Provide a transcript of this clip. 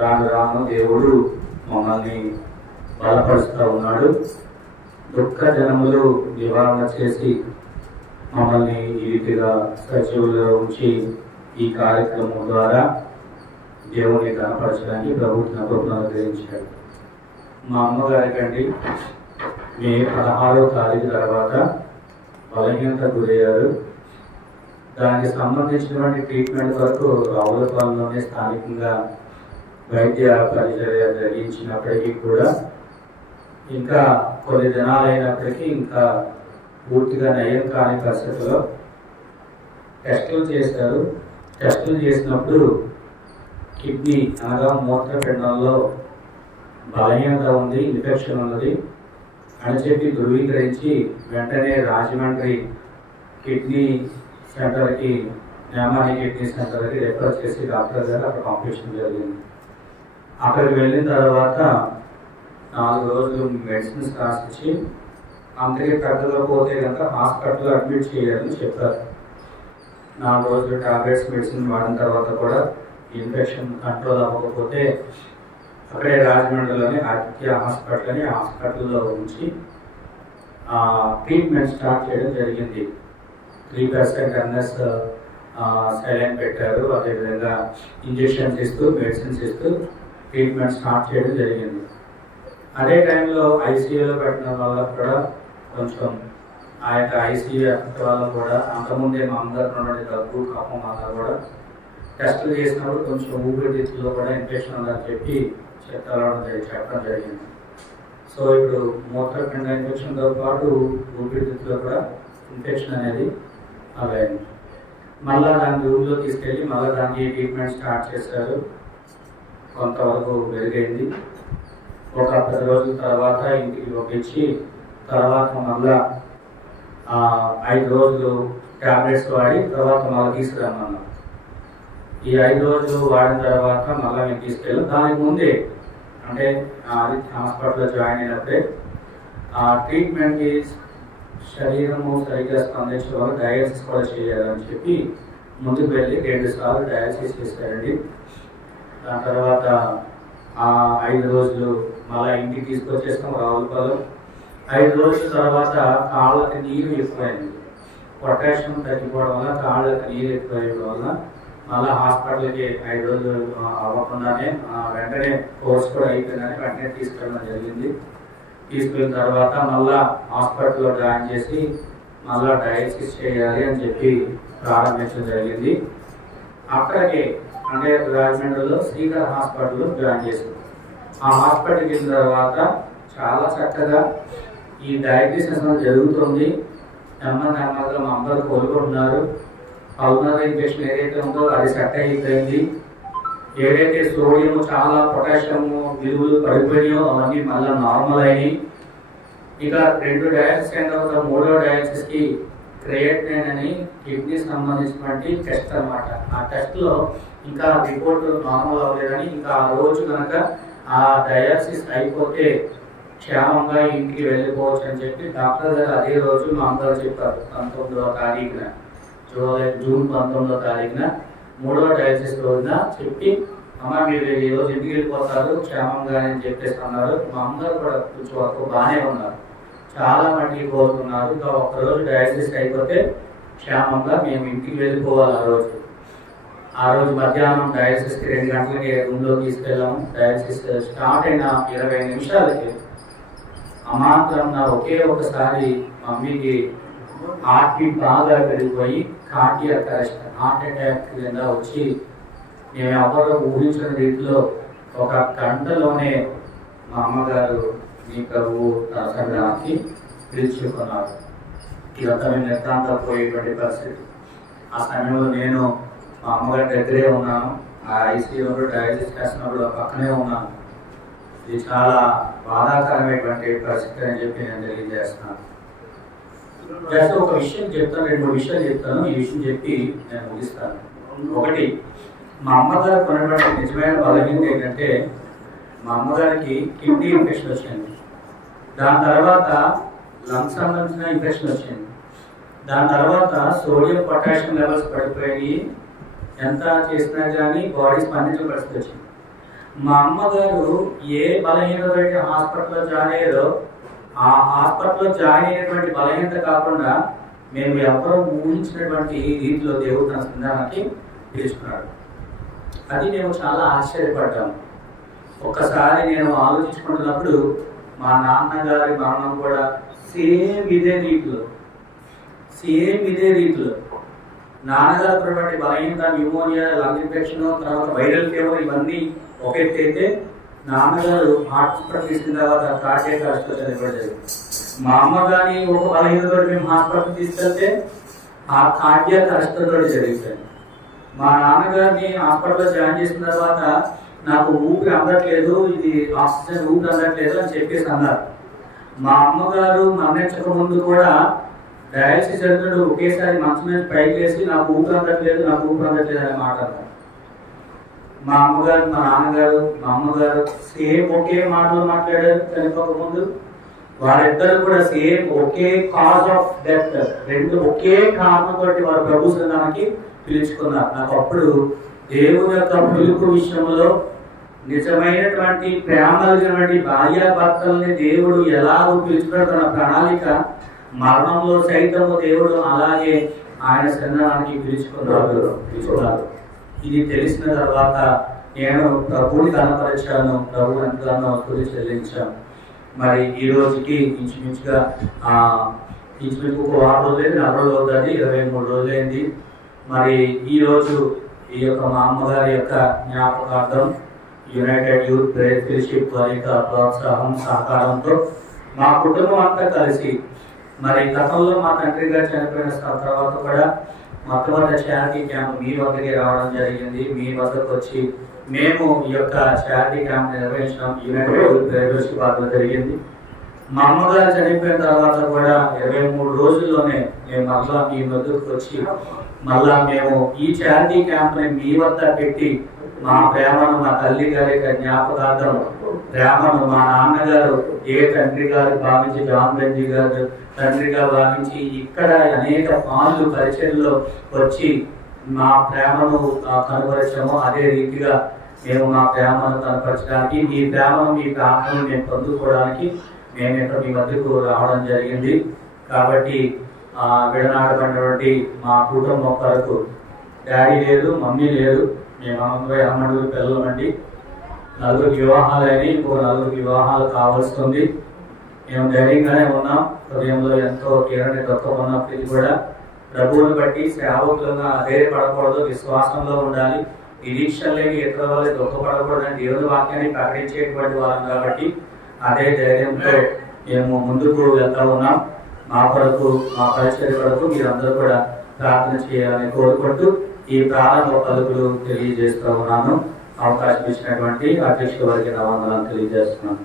రాను రాను దేవుడు మమ్మల్ని బలపరుస్తూ ఉన్నాడు. దుఃఖ జనములు నివారణ చేసి మమ్మల్ని ఈ రీతిగా సజీవులో ఉంచి ఈ కార్యక్రమం ద్వారా దేవుని కనపరచడానికి ప్రభుత్వం కృపను అనుగ్రహించాడు. మా అమ్మగారికండి మే 16వ తారీఖు తర్వాత బలహీనత గురయ్యారు. దానికి సంబంధించినటువంటి ట్రీట్మెంట్ వరకు రావులపాలెంలోనే స్థానికంగా వైద్య పరిచర్య జరిగించినప్పటికీ కూడా ఇంకా కొన్ని దినాలైనప్పటికీ ఇంకా పూర్తిగా నయం కాని పరిస్థితుల్లో టెస్టులు చేశారు. టెస్టులు చేసినప్పుడు కిడ్నీ అనగా మూత్రపిండంలో బలహీనత ఉంది, ఇన్ఫెక్షన్ ఉన్నది అని చెప్పి ధృవీకరించి వెంటనే రాజమండ్రి కిడ్నీ సెంటర్కి, న్యామాని కిడ్నీ సెంటర్కి రెఫర్ చేసి డాక్టర్ గారు అక్కడ పంపించడం జరిగింది. అక్కడికి వెళ్ళిన తర్వాత 4 రోజులు మెడిసిన్స్ రాసిచ్చి అంతకే తగ్గకపోతే కనుక హాస్పిటల్లో అడ్మిట్ చేయాలని చెప్పారు. 4 రోజులు టాబ్లెట్స్ మెడిసిన్ వాడిన తర్వాత కూడా ఇన్ఫెక్షన్ కంట్రోల్ అవ్వకపోతే అక్కడే రాజమండ్రిలోని ఆదిత్య హాస్పిటల్ అని హాస్పిటల్లో ఉంచి ట్రీట్మెంట్ స్టార్ట్ చేయడం జరిగింది. 3% ఎన్ఎస్ సైలెంట్ పెట్టారు. అదేవిధంగా ఇంజెక్షన్స్ ఇస్తూ మెడిసిన్స్ ఇస్తూ ట్రీట్మెంట్ స్టార్ట్ చేయడం జరిగింది. అదే టైంలో ఐసీయూలో పెట్టడం వల్ల కూడా కొంచెం ఆ యొక్క ఐసీయూ ఎఫెక్ట్ వల్ల కూడా అంతకుముందే మా అందరికీ దగ్గు కఫం వల్ల కూడా టెస్టులు చేసినప్పుడు కొంచెం ఊపిరితిత్తుల్లో కూడా ఇన్ఫెక్షన్ ఉందని చెప్పి చెప్పడం జరిగింది. సో ఇప్పుడు మూత్రపిండ ఇన్ఫెక్షన్తో పాటు ఊపిరితిత్తులో కూడా ఇన్ఫెక్షన్ అనేది అయింది. మళ్ళా దాన్ని రూమ్లో తీసుకెళ్ళి మళ్ళీ దానికి ట్రీట్మెంట్ స్టార్ట్ చేశారు. కొంతవరకు మెరుగైంది. ఒక 10 రోజుల తర్వాత ఇంటికి పంపించి తర్వాత మళ్ళా 5 రోజులు ట్యాబ్లెట్స్ వాడి తర్వాత మళ్ళీ తీసుకురమ్మన్నాం. ఈ 5 రోజులు వాడిన తర్వాత మళ్ళీ మేము తీసుకెళ్ళాం. దానికి ముందే అంటే హాస్పిటల్లో జాయిన్ అయినప్పుడే ట్రీట్మెంట్కి శరీరము సరిగ్గా స్పందించే వాళ్ళు డయాలసిస్ కూడా చేయాలని చెప్పి ముందుకు వెళ్ళి 2 సార్లు డయాలసిస్ చేశారండి. దాని తర్వాత 5 రోజులు మళ్ళీ ఇంటికి తీసుకొచ్చేస్తాం రావులపాలెం. 5 రోజుల తర్వాత కాళ్ళకి నీరు ఎక్కువైంది. పొటాషియం తగ్గిపోవడం వల్ల కాళ్ళకి నీరు ఎక్కువైపోవడం వల్ల మళ్ళీ హాస్పిటల్కి 5 రోజులు అవ్వకుండానే వెంటనే కోర్స్ కూడా అయిపోయిందని వెంటనే తీసుకెళ్ళడం జరిగింది. తీసుకెళ్ళిన తర్వాత మళ్ళీ హాస్పిటల్లో జాయిన్ చేసి మళ్ళీ డయాలసిస్ చేయాలి అని చెప్పి ప్రారంభించడం జరిగింది. అక్కడికి అంటే రాజమండ్రిలో శ్రీకర్ హాస్పిటల్లో జాయిన్ చేసాం. ఆ హాస్పిటల్కి వెళ్ళిన తర్వాత చాలా చక్కగా ఈ డయాగ్నోసిస్ జరుగుతుంది. నెమ్మదిగా మా అందరూ కోలుకుంటున్నారు. పల్మనరీ ఇన్ఫెక్షన్ ఏదైతే ఉందో అది సెట్ అయిపోయింది. ఏదైతే సోడియం చాలా పొటాషియం విలువలు పడిపోయినాయో అవన్నీ మళ్ళీ నార్మల్ అయినాయి. ఇక 2 డయాలసిస్ అయిన తర్వాత 3వ డయాలసిస్కి క్రియేటినిన్ అని కిడ్నీ సంబంధించినటువంటి టెస్ట్ అనమాట. ఆ టెస్ట్లో ఇంకా రిపోర్ట్ నార్మల్ అవ్వలేదని ఇంకా ఆ రోజు కనుక ఆ డయాలసిస్ అయిపోతే క్షేమంగా ఇంటికి వెళ్ళిపోవచ్చు అని చెప్పి డాక్టర్ గారు అదే రోజు మా అందరూ చెప్పారు. 19వ తారీఖున జూన్ 19వ తారీఖున 3వ డయాలసిస్ రోజున చెప్పి అమ్మ మీరు ఈ రోజు ఇంటికి వెళ్ళిపోతారు క్షేమంగా అని చెప్పేసి అన్నారు. మా అందరూ కూడా కొంచెం వరకు బాగానే ఉన్నారు. చాలా మంది కోరుతున్నారు. ఇంకా ఒక్కరోజు డయాలసిస్ అయిపోతే క్షేమంగా మేము ఇంటికి వెళ్ళిపోవాలి. ఆ రోజు మధ్యాహ్నం డయాలసిస్కి 2 గంటలకి రూమ్లో తీసుకెళ్ళాము. డయాలసిస్ స్టార్ట్ అయిన 20 నిమిషాలకి అమాంతరం ఒకే ఒకసారి మమ్మీకి హార్ట్ బీట్ బాగా పెరిగిపోయి కార్డియాక్ అరెస్ట్, హార్ట్ అటాక్ కింద వచ్చి మేము ఎవరో ఊహించిన రీతిలో 1 గంటలోనే మా అమ్మగారు మీ ప్రభు సంగ్రహానికి పిలుచుకున్నారు. ఇదంతా మేము నిర్ధాంతపోయేటువంటి పరిస్థితి. ఆ సమయంలో నేను మా అమ్మగారి దగ్గరే ఉన్నాను. ఆ ఐసీయూలో డయాలసిస్ చేస్తున్నప్పుడు పక్కనే ఉన్నాను. ఇది చాలా బాధాకరమైనటువంటి పరిస్థితి అని చెప్పి నేను తెలియజేస్తున్నాను. జస్ట్ ఒక విషయం చెప్తాను, 2-3 విషయాలు చెప్తాను. ఈ విషయం చెప్పి నేను ముగిస్తాను. ఒకటి, మా అమ్మగారు కొన్నటువంటి నిజమైన బలహీనత ఏంటంటే మా అమ్మగారికి కిడ్నీ ఇన్ఫెక్షన్ వచ్చింది. దాని తర్వాత లంగ్స్ సంబంధించిన ఇన్ఫెక్షన్ వచ్చింది. దాని తర్వాత సోడియం పొటాషియం లెవెల్స్ పడిపోయి ఎంత చేసినా కానీ బాడీ స్పందించిన పరిస్థితి వచ్చింది. మా అమ్మగారు ఏ బలహీనత హాస్పిటల్లో జాయిన్ అయ్యారో ఆ హాస్పిటల్లో జాయిన్ అయినటువంటి బలహీనత కాకుండా మేము ఎవరో ఊహించినటువంటి రీతిలో దేవుడు తన సంధానానికి పిలుచుకున్నాడు. అది మేము చాలా ఆశ్చర్యపడ్డాము. ఒక్కసారి నేను ఆలోచించుకుంటున్నప్పుడు మా నాన్నగారి మరణం కూడా సేమ్ ఇదే రీతిలో నాన్నగారు బలహీనత, న్యూమోనియా, లంగ్ ఇన్ఫెక్షన్, తర్వాత వైరల్ ఫీవర్ ఇవన్నీ ఒక ఎత్తు అయితే నాన్నగారు హాస్పిటల్ తీసుకున్న తర్వాత కార్డియాక్ అరెస్ట్ చనిపోయారు. మా అమ్మ కానీ ఒక బలహీనతో మేము హాస్పిటల్ తీసుకెళ్తే ఆ కార్డియాక్ అరెస్ట్ తోటి జరిగింది. మా నాన్నగారిని హాస్పిటల్లో జాయిన్ చేసిన తర్వాత నాకు ఊపిరి అందట్లేదు, ఇది ఆక్సిజన్ ఊపిరి అందట్లేదు అని చెప్పేసి అన్నారు. మా అమ్మగారు మరణించక ముందు కూడా డయాలసిస్ జరుగుతుంటే ఒకేసారి మంచం మీద పైకి వేసి నాకు ఊపిరి అందట్లేదు అనే మాట అన్నారు. మా అమ్మగారు, మా నాన్నగారు, మా అమ్మగారు సేమ్ ఒకే మాటలు మాట్లాడారు చనిపోక ముందు. వారిద్దరు కూడా same okay cause of death, రెండు ఒకే కారణంతో వారు ప్రభు సంధానానికి పిలుచుకున్నారు. నాకు అప్పుడు దేవుని యొక్క పిలుపు విషయంలో నిజమైనటువంటి ప్రేమ కలిగినటువంటి భార్యాభర్తల్ని దేవుడు ఎలా పిలుచుకున్నాడు, తన ప్రణాళిక మరణంలో సైతము దేవుడు అలాగే ఆయన సంధానానికి పిలుచుకున్నారు. ఇది తెలిసిన తర్వాత నేను ప్రభుని కనపరిచాను, ప్రభు ఎంతగానో స్తుతి చెల్లించాను. మరి ఈ రోజుకి ఇంచుమించుగా ఒక వారం రోజులైంది, 40 రోజులు అవుతుంది, 23 రోజులైంది. మరి ఈ రోజు ఈ యొక్క మా అమ్మగారి యొక్క జ్ఞాపకార్థం యునైటెడ్ యూత్ ప్రేయర్ ఫెలోషిప్ వారి యొక్క ప్రోత్సాహం సహకారంతో మా కుటుంబం అంతా కలిసి, మరి గతంలో మా తండ్రి గారు చనిపోయిన తర్వాత కూడా మొట్టమొదటి చారిటీ క్యాంప్ మీ వద్దకి రావడం జరిగింది. మీ వద్దకు వచ్చి మేము ఈ యొక్క చారిటీ క్యాంప్ నిర్వహించడం యునైటెడ్ యూత్ ప్రేయర్ ఫెలోషిప్ వారిలో జరిగింది. మా అమ్మగారు చనిపోయిన తర్వాత కూడా 23 రోజుల్లోనే మేము మళ్ళా మీ వద్దకు వచ్చి మళ్ళా మేము ఈ చారిటీ క్యాంప్ ని మీ వద్ద పెట్టి మా ప్రేమను, మా తల్లి గారి యొక్క జ్ఞాపకార్థం ప్రేమను మా నాన్నగారు ఏ తండ్రి గారు భావించి, జాన్ బెంజీ గారు తండ్రిగా భావించి ఇక్కడ అనేక పాలు పరిచయంలో వచ్చి మా ప్రేమను కనపరచామో అదే రీతిగా మేము మా ప్రేమను కనపరచడానికి, మీ ప్రేమను, మీ ప్రార్థనను మేము పొందుకోవడానికి మేము ఇక్కడ మీ మధ్యకు రావడం జరిగింది. కాబట్టి విడనాడబడినటువంటి మా కుటుంబం కొరకు డాడీ లేదు, మమ్మీ లేదు, మేము 60 పిల్లలమండి. 4 వివాహాలని, ఇంకో 4 వివాహాలు కావాల్సింది. మేము ధైర్యంగానే ఉన్నాం. హృదయంలో ఎంతో తీరని దుఃఖం ఉన్నప్పటికీ కూడా ప్రభువుని బట్టి సేవకులుగా అధైర్యపడకూడదు, విశ్వాసంలో ఉండాలి, నిరీక్షణ లేని ఇతరుల వల్ల దుఃఖపడకూడదని దేవుని వాక్యాన్ని ప్రకటించేటువంటి వారం కాబట్టి అదే ధైర్యంతో మేము ముందుకు వెళ్తా ఉన్నాం. మా కొరకు, మా పరిచర్య కొరకు మీరందరూ కూడా ప్రార్థన చేయాలని కోరుకుంటూ ఈ ప్రారంభ పలుకులు తెలియజేస్తూ ఉన్నాను. అవకాశం ఇచ్చినటువంటి అధ్యక్షుల వారికి వందనాలు తెలియజేస్తున్నాను.